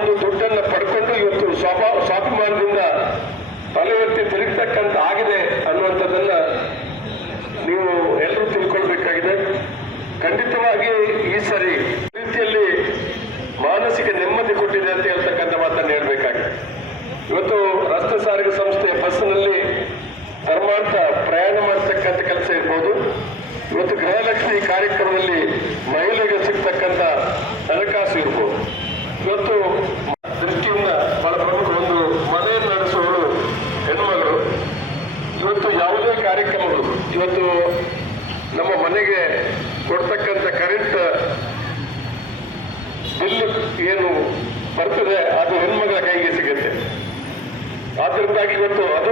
ಒಂದು ದುಡ್ಡನ್ನು ಪಡ್ಕೊಂಡು ಇವತ್ತು ಸ್ವಾಭಾ ಸ್ವಾಭಿಮಾನದಿಂದ ತಲೆಯೆತ್ತಿ ತಿರುಗ್ತಕ್ಕಂತ ಆಗಿದೆ ಅನ್ನುವಂಥದ್ದನ್ನ ನೀವು ಎಲ್ಲರೂ ತಿಳ್ಕೊಳ್ಬೇಕಾಗಿದೆ. ಖಂಡಿತವಾಗಿ ಈ ಸರಿ ರೀತಿಯಲ್ಲಿ ಮಾನಸಿಕ ನೆಮ್ಮದಿ ಕೊಟ್ಟಿದೆ ಅಂತ ಹೇಳ್ತಕ್ಕಂಥ ಮಾತನ್ನು ಹೇಳ್ಬೇಕಾಗಿದೆ. ಇವತ್ತು ರಸ್ತೆ ಸಾರಿಗೆ ಸಂಸ್ಥೆ ಬಸ್ಸಿನಲ್ಲಿ ಧರ್ಮಾರ್ಥ ಪ್ರಯಾಣ ಮಾಡತಕ್ಕಂಥ ಕೆಲಸ ಇರ್ಬೋದು. ಇವತ್ತು ಗೃಹಲಕ್ಷ್ಮಿ ಕಾರ್ಯಕ್ರಮದಲ್ಲಿ ಇವತ್ತು ಯಾವುದೇ ಕಾರ್ಯಕ್ರಮಗಳು, ಇವತ್ತು ನಮ್ಮ ಮನೆಗೆ ಕೊಡ್ತಕ್ಕಂಥ ಕರೆಂಟ್ ಬಿಲ್ ಏನು ಬರ್ತದೆ ಅದು ಹೆಣ್ಮಗಳ ಕೈಗೆ ಸಿಗುತ್ತೆ. ಆದ್ರಿಂದಾಗಿ ಇವತ್ತು ಅದು